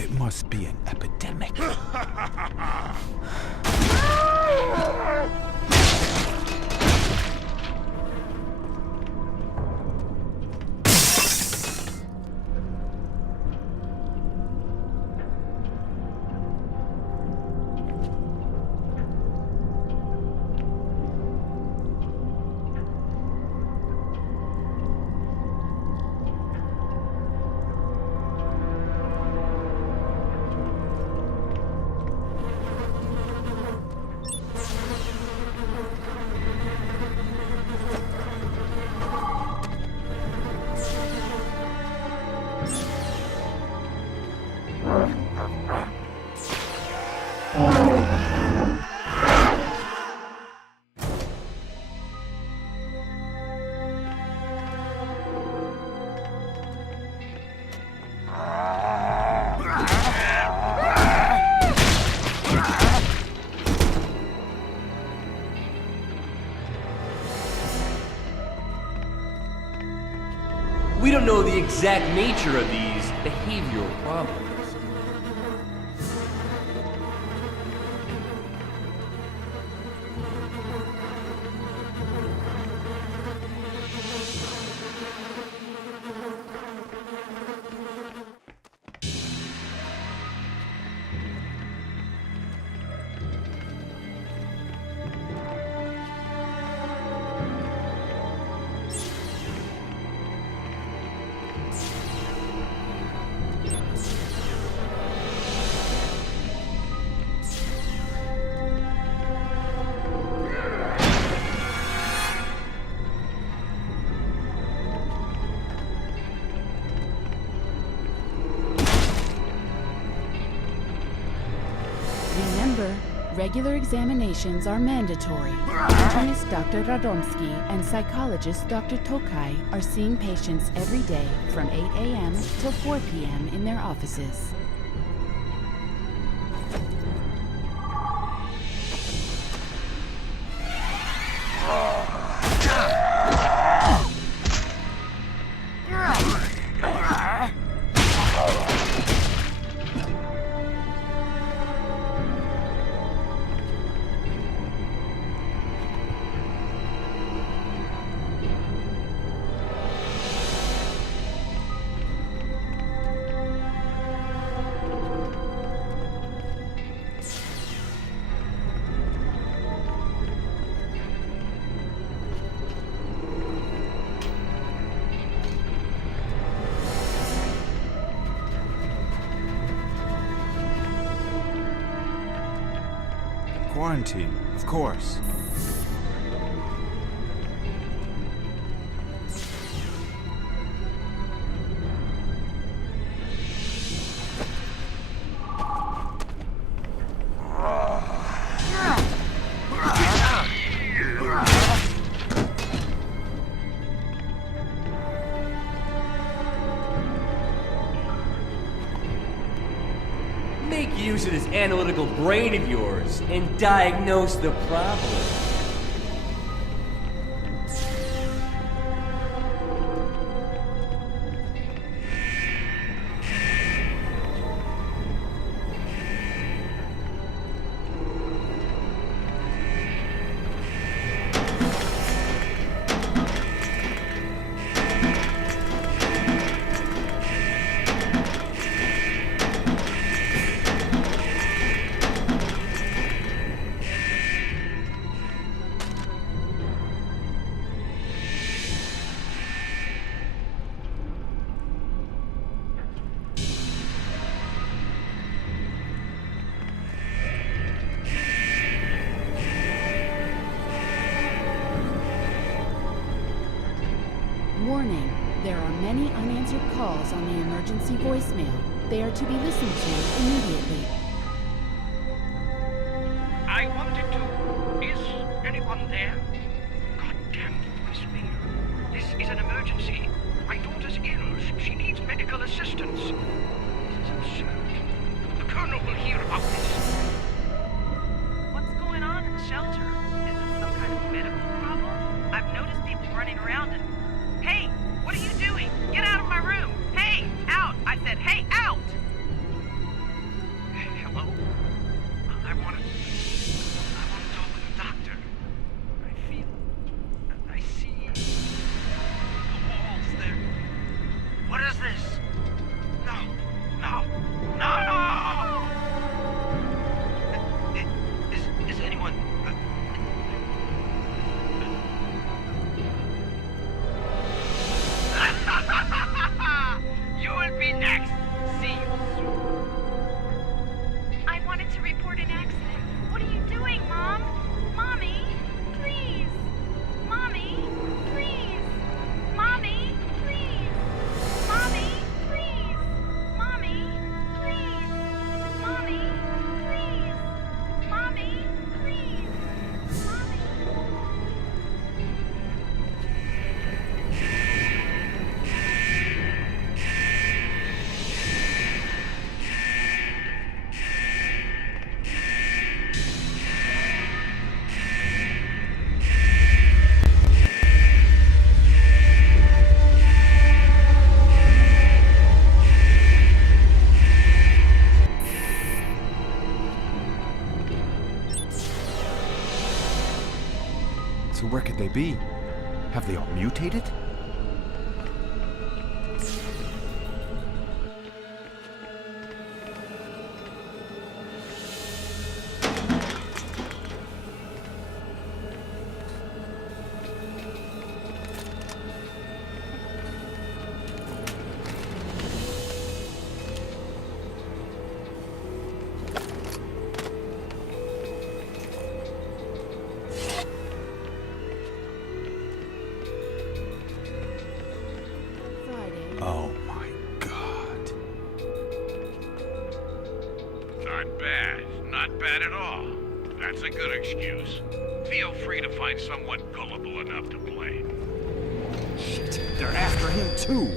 It must be an epidemic. We don't know the exact nature of these behavioral problems. Remember, regular examinations are mandatory. Internist Dr. Radomski and psychologist Dr. Tokai are seeing patients every day from 8 a.m. till 4 p.m. in their offices. Quarantine, of course. Make use of this analytical brain of yours and diagnose the problem. Warning, there are many unanswered calls on the emergency voicemail. They are to be listened to immediately. I wanted to. Is anyone there? Goddamn voicemail. This is an emergency. My daughter's ill. She needs medical assistance. This is absurd. The Colonel will hear about this. What's going on in the shelter? Is it some kind of medical problem? I've noticed people running around and... Hey, what are you doing? Get out of my room! Hey, out! I said, hey, out! want to talk with the doctor. I see the walls there. What is this? No! Is anyone... You will be next. See you soon. I wanted to report an accident. What are you doing, Mom? Mommy, please. Mommy, please. Mommy, please. Mommy, please. Mommy, please. Mommy, please. Mommy, please. Mommy. So where could they be? Have they all mutated? Friday. Oh my god. Not bad. Not bad at all. That's a good excuse. Feel free to find someone gullible enough to blame. Shit, they're after him too.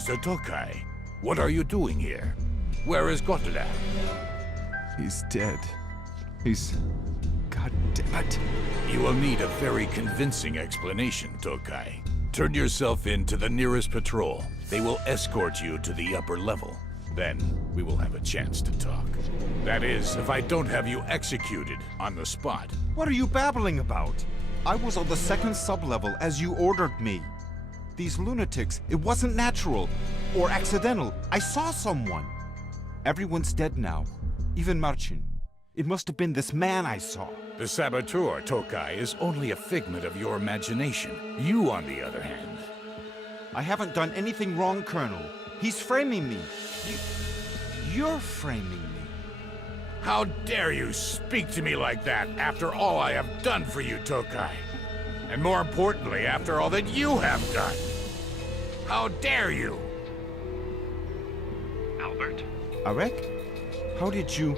Mr. Tokai, what are you doing here? Where is Gotler? He's dead. He's... God damn it. You will need a very convincing explanation, Tokai. Turn yourself in to the nearest patrol. They will escort you to the upper level. Then, we will have a chance to talk. That is, if I don't have you executed on the spot. What are you babbling about? I was on the second sub-level as you ordered me. These lunatics, it wasn't natural. Or accidental. I saw someone. Everyone's dead now. Even Marcin. It must have been this man I saw. The saboteur, Tokai, is only a figment of your imagination. You, on the other hand... I haven't done anything wrong, Colonel. He's framing me. You're framing me. How dare you speak to me like that after all I have done for you, Tokai? And more importantly, after all that you have done. How dare you? Albert, Arek? How did you...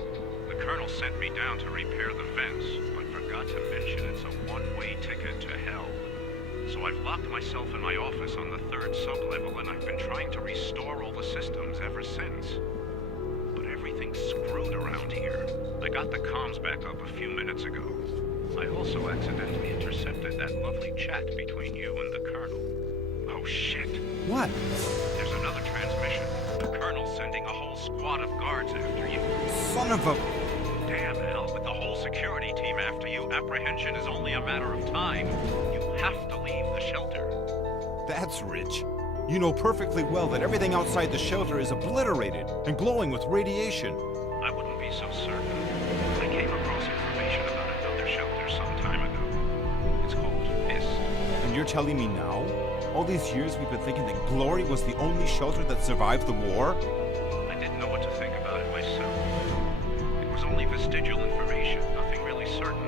the Colonel sent me down to repair the vents, but forgot to mention it's a one-way ticket to hell. So I've locked myself in my office on the third sub-level, and I've been trying to restore all the systems ever since. But everything's screwed around here. I got the comms back up a few minutes ago. I also accidentally intercepted that lovely chat between you and the Colonel. Oh shit. What? There's another transmission. The Colonel's sending a whole squad of guards after you. Son of a... Damn, Al, with the whole security team after you, apprehension is only a matter of time. You have to leave the shelter. That's rich. You know perfectly well that everything outside the shelter is obliterated and glowing with radiation. I wouldn't be so certain. I came across information about another shelter some time ago. It's called Fist. And you're telling me now? All these years we've been thinking that Glory was the only shelter that survived the war? I didn't know what to think about it myself. It was only vestigial information, nothing really certain.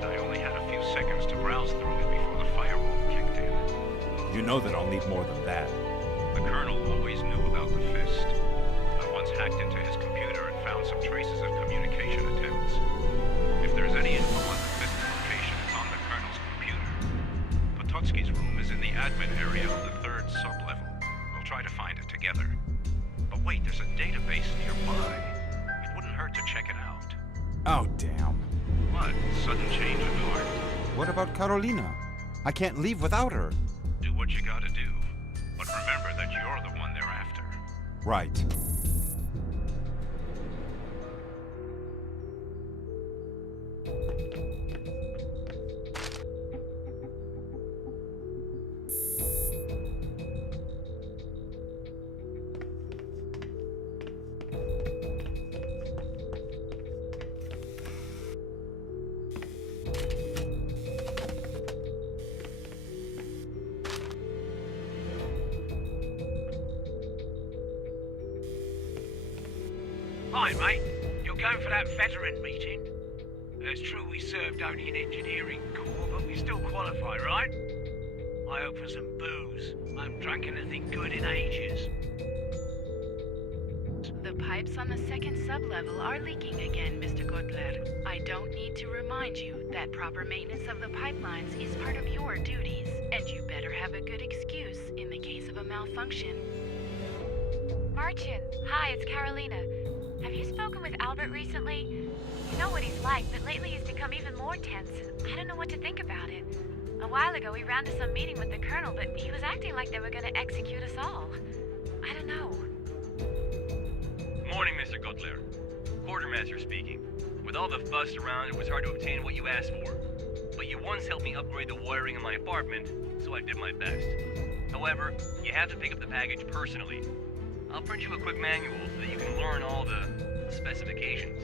And I only had a few seconds to browse through it before the firewall kicked in. You know that I'll need more than that. The Colonel always knew about the Fist. I once hacked into his computer and found some traces of communication attempts. If there's any info on the Fist location, it's on the Colonel's computer. Potocki's room is in the admin area of the third sub-level. We'll try to find it together. But wait, there's a database nearby. It wouldn't hurt to check it out. Oh, damn. What? Sudden change of heart? What about Carolina? I can't leave without her. Do what you gotta do. But remember that you're the one they're after. Right. Hi, mate. You're going for that veteran meeting? It's true we served only in engineering corps, but we still qualify, right? I hope for some booze. I haven't drank anything good in ages. The pipes on the second sub-level are leaking again, Mr. Gotler. I don't need to remind you that proper maintenance of the pipelines is part of your duties, and you better have a good excuse in the case of a malfunction. Marcin, hi, it's Carolina. Have you spoken with Albert recently? You know what he's like, but lately he's become even more tense. I don't know what to think about it. A while ago, we ran to some meeting with the Colonel, but he was acting like they were going to execute us all. I don't know. Morning, Mr. Gotler. Quartermaster speaking. With all the fuss around, it was hard to obtain what you asked for. But you once helped me upgrade the wiring in my apartment, so I did my best. However, you have to pick up the package personally. I'll print you a quick manual so that you can learn all the specifications.